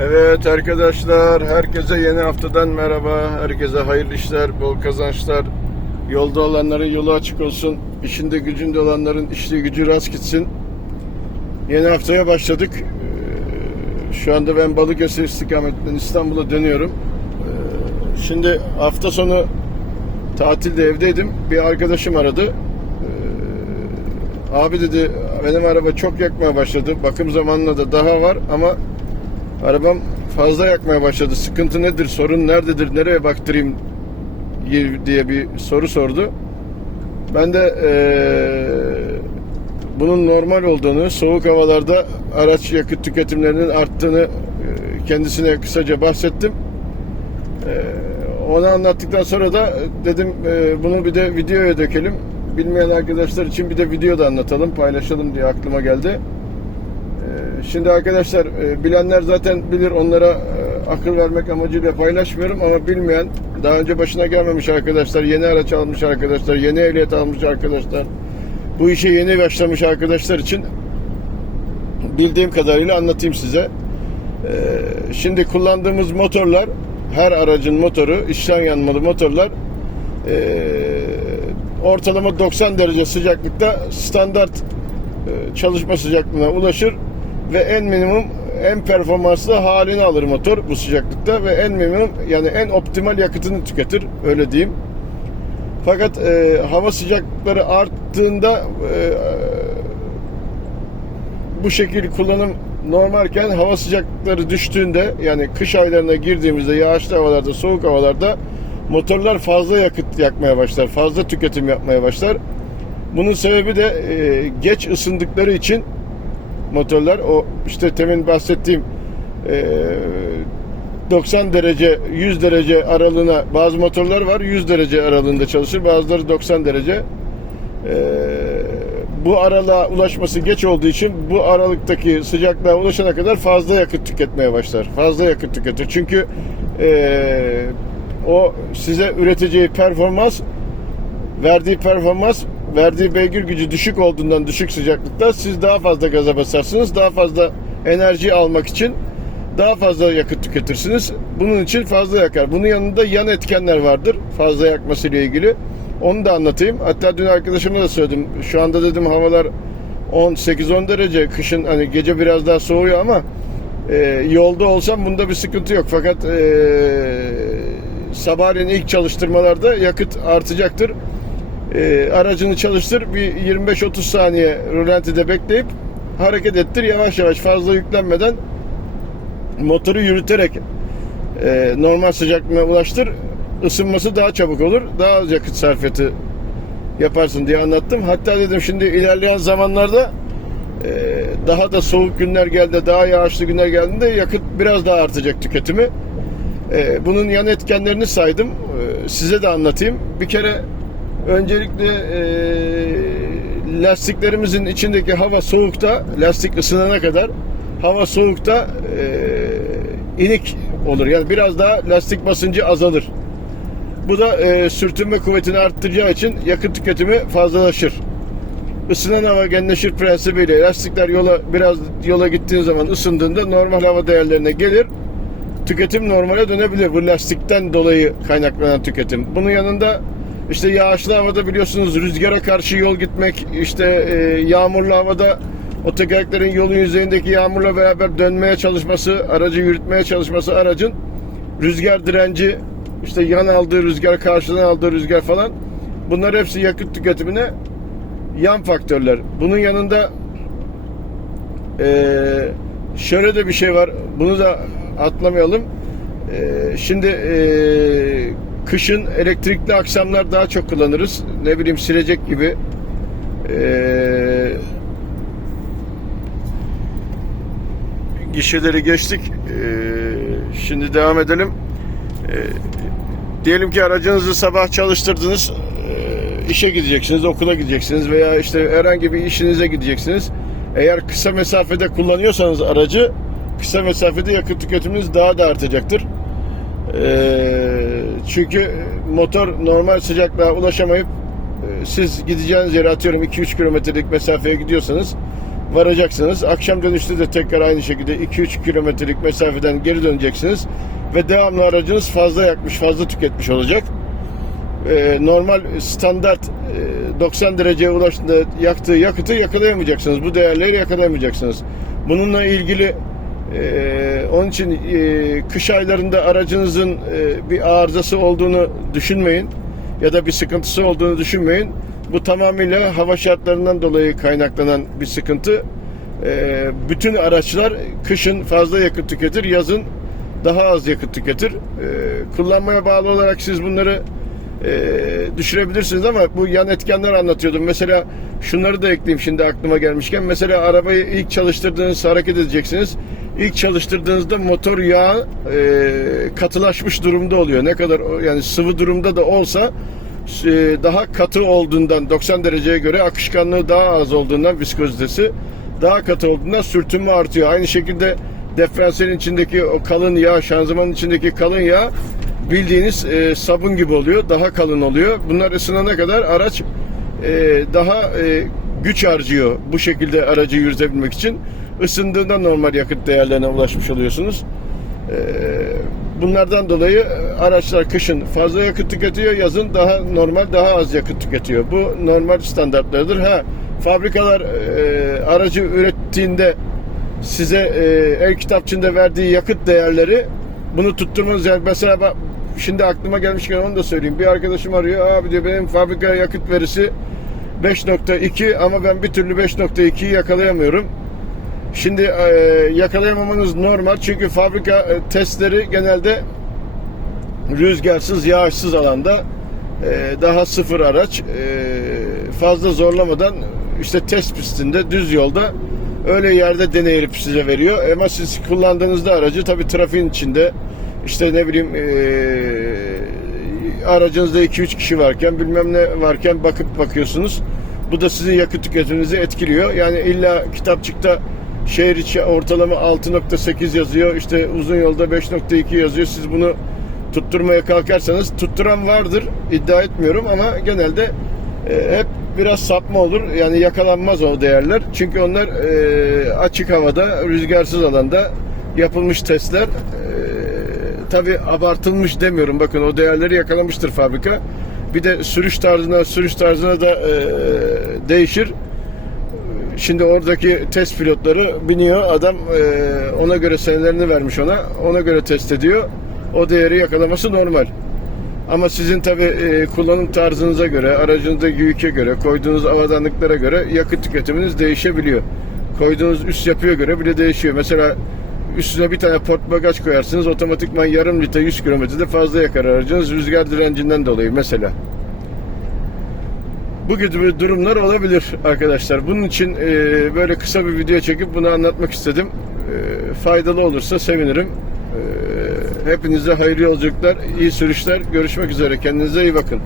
Evet arkadaşlar, herkese yeni haftadan merhaba. Herkese hayırlı işler, bol kazançlar. Yolda olanların yolu açık olsun. İşinde gücünde olanların işi gücü rast gitsin. Yeni haftaya başladık. Ee, Şu anda ben Balıkesir istikametinden İstanbul'a dönüyorum. Ee, Şimdi hafta sonu tatilde evdeydim. Bir arkadaşım aradı. Ee, Abi dedi benim araba çok yakmaya başladı. Bakım zamanında da daha var ama Arabam fazla yakmaya başladı. Sıkıntı nedir? Sorun nerededir? Nereye baktırayım diye bir soru sordu. Ben de eee, bunun normal olduğunu, soğuk havalarda araç yakıt tüketimlerinin arttığını eee, kendisine kısaca bahsettim. Eee, Onu anlattıktan sonra da dedim eee, bunu bir de videoya dökelim. Bilmeyen arkadaşlar için bir de video da anlatalım, paylaşalım diye aklıma geldi. Şimdi arkadaşlar e, bilenler zaten bilir onlara e, akıl vermek amacıyla paylaşmıyorum ama bilmeyen daha önce başına gelmemiş arkadaşlar, yeni araç almış arkadaşlar, yeni ehliyet almış arkadaşlar, bu işe yeni başlamış arkadaşlar için bildiğim kadarıyla anlatayım size. Ee, Şimdi kullandığımız motorlar, her aracın motoru, içten yanmalı motorlar ortalama 90 derece sıcaklıkta standart e, çalışma sıcaklığına ulaşır ve en minimum en performanslı halini alır motor bu sıcaklıkta ve en minimum yani en optimal yakıtını tüketir öyle diyeyim. Fakat e, hava sıcaklıkları arttığında e, bu şekil kullanım normalken hava sıcaklıkları düştüğünde yani kış aylarına girdiğimizde yağışlı havalarda soğuk havalarda motorlar fazla yakıt yakmaya başlar fazla tüketim yapmaya başlar bunun sebebi de e, geç ısındıkları için motorlar. O işte temin bahsettiğim e, 90 derece 100 derece aralığına bazı motorlar var 100 derece aralığında çalışır. Bazıları 90 derece. E, bu aralığa ulaşması geç olduğu için bu aralıktaki sıcaklığa ulaşana kadar fazla yakıt tüketmeye başlar. Fazla yakıt tüketir. Çünkü e, o size üreteceği performans verdiği performans verdiği beygir gücü düşük olduğundan düşük sıcaklıkta siz daha fazla gaza basarsınız. Daha fazla enerji almak için daha fazla yakıt tüketirsiniz. Bunun için fazla yakar. Bunun yanında yan etkenler vardır fazla yakması ile ilgili. Onu da anlatayım. Hatta dün arkadaşıma da söyledim. Şu anda dedim havalar 18-10 derece. Kışın hani gece biraz daha soğuyor ama e, yolda olsam bunda bir sıkıntı yok. Fakat e, sabahleyin ilk çalıştırmalarda yakıt artacaktır e, aracını çalıştır bir 25-30 saniye rölantide bekleyip hareket ettir. Yavaş yavaş fazla yüklenmeden motoru yürüterek e, normal sıcaklığına ulaştır. Isınması daha çabuk olur daha az yakıt sarfiyatı yaparsın diye anlattım. Hatta dedim şimdi ilerleyen zamanlarda e, daha da soğuk günler geldi daha yağışlı günler geldiğinde yakıt biraz daha artacak tüketimi. E, bunun yan etkenlerini saydım. E, size de anlatayım. Bir kere Öncelikle e, lastiklerimizin içindeki hava soğukta, lastik ısınana kadar hava soğukta e, inik olur. Yani biraz daha lastik basıncı azalır. Bu da e, sürtünme kuvvetini arttıracağı için yakıt tüketimi fazlalaşır. Isınan hava genleşir prensibiyle lastikler yola biraz yola gittiğin zaman ısındığında normal hava değerlerine gelir. Tüketim normale dönebilir. Bu lastikten dolayı kaynaklanan tüketim. Bunun yanında işte yağışlı havada biliyorsunuz rüzgara karşı yol gitmek, işte e, yağmurlu havada o tekerleklerin yolun yüzeyindeki yağmurla beraber dönmeye çalışması, aracı yürütmeye çalışması aracın rüzgar direnci, işte yan aldığı rüzgar, karşıdan aldığı rüzgar falan bunlar hepsi yakıt tüketimine yan faktörler. Bunun yanında e, şöyle de bir şey var. Bunu da atlamayalım. E, şimdi e, kışın elektrikli aksamlar daha çok kullanırız. Ne bileyim silecek gibi. Ee, gişeleri geçtik. Ee, şimdi devam edelim. Ee, diyelim ki aracınızı sabah çalıştırdınız. Ee, işe gideceksiniz, okula gideceksiniz veya işte herhangi bir işinize gideceksiniz. Eğer kısa mesafede kullanıyorsanız aracı kısa mesafede yakıt tüketiminiz daha da artacaktır. Ee, çünkü motor normal sıcaklığa ulaşamayıp e, siz gideceğiniz yere atıyorum 2-3 kilometrelik mesafeye gidiyorsanız varacaksınız. Akşam dönüşte de tekrar aynı şekilde 2-3 kilometrelik mesafeden geri döneceksiniz. Ve devamlı aracınız fazla yakmış, fazla tüketmiş olacak. Ee, normal standart e, 90 dereceye ulaştığında yaktığı yakıtı yakalayamayacaksınız. Bu değerleri yakalayamayacaksınız. Bununla ilgili e, onun için e, kış aylarında aracınızın e, bir arızası olduğunu düşünmeyin ya da bir sıkıntısı olduğunu düşünmeyin. Bu tamamıyla hava şartlarından dolayı kaynaklanan bir sıkıntı. E, bütün araçlar kışın fazla yakıt tüketir, yazın daha az yakıt tüketir. E, kullanmaya bağlı olarak siz bunları e, düşürebilirsiniz ama bu yan etkenler anlatıyordum. Mesela şunları da ekleyeyim şimdi aklıma gelmişken. Mesela arabayı ilk çalıştırdığınız hareket edeceksiniz. İlk çalıştırdığınızda motor yağı e, katılaşmış durumda oluyor. Ne kadar yani sıvı durumda da olsa e, daha katı olduğundan 90 dereceye göre akışkanlığı daha az olduğundan viskozitesi daha katı olduğundan sürtünme artıyor. Aynı şekilde diferansiyelin içindeki o kalın yağ, şanzımanın içindeki kalın yağ bildiğiniz e, sabun gibi oluyor. Daha kalın oluyor. Bunlar ısınana kadar araç e, daha e, güç harcıyor bu şekilde aracı yürütebilmek için. Isındığında normal yakıt değerlerine ulaşmış oluyorsunuz. E, bunlardan dolayı araçlar kışın fazla yakıt tüketiyor, yazın daha normal daha az yakıt tüketiyor. Bu normal standartlardır. Ha fabrikalar e, aracı ürettiğinde size e, el kitapçığında verdiği yakıt değerleri bunu tutturmanız yani mesela bak, şimdi aklıma gelmişken onu da söyleyeyim. Bir arkadaşım arıyor abi diyor benim fabrika yakıt verisi 5.2 ama ben bir türlü 5.2'yi yakalayamıyorum. Şimdi e, yakalayamamanız normal çünkü fabrika e, testleri genelde rüzgarsız, yağışsız alanda e, daha sıfır araç e, fazla zorlamadan işte test pistinde, düz yolda öyle yerde deneyilip size veriyor. Ama siz kullandığınızda aracı tabii trafiğin içinde işte ne bileyim aracınızda 2-3 kişi varken bilmem ne varken bakıp bakıyorsunuz. Bu da sizin yakıt tüketiminizi etkiliyor. Yani illa kitapçıkta şehir içi ortalama 6.8 yazıyor. işte uzun yolda 5.2 yazıyor. Siz bunu tutturmaya kalkarsanız tutturan vardır. iddia etmiyorum ama genelde e, hep biraz sapma olur. Yani yakalanmaz o değerler. Çünkü onlar e, açık havada, rüzgarsız alanda yapılmış testler. E, tabi abartılmış demiyorum. Bakın o değerleri yakalamıştır fabrika. Bir de sürüş tarzına, sürüş tarzına da e, değişir. Şimdi oradaki test pilotları biniyor. Adam e, ona göre senelerini vermiş ona. Ona göre test ediyor. O değeri yakalaması normal. Ama sizin tabi e, kullanım tarzınıza göre, aracınızdaki yüke göre, koyduğunuz avadanlıklara göre yakıt tüketiminiz değişebiliyor. Koyduğunuz üst yapıya göre bile değişiyor. Mesela üstüne bir tane port bagaj koyarsınız otomatikman yarım litre 100 kilometrede fazla yakar aracınız rüzgar direncinden dolayı mesela. Bu gibi durumlar olabilir arkadaşlar. Bunun için e, böyle kısa bir video çekip bunu anlatmak istedim. E, faydalı olursa sevinirim. E, hepinize hayırlı yolculuklar, iyi sürüşler. Görüşmek üzere. Kendinize iyi bakın.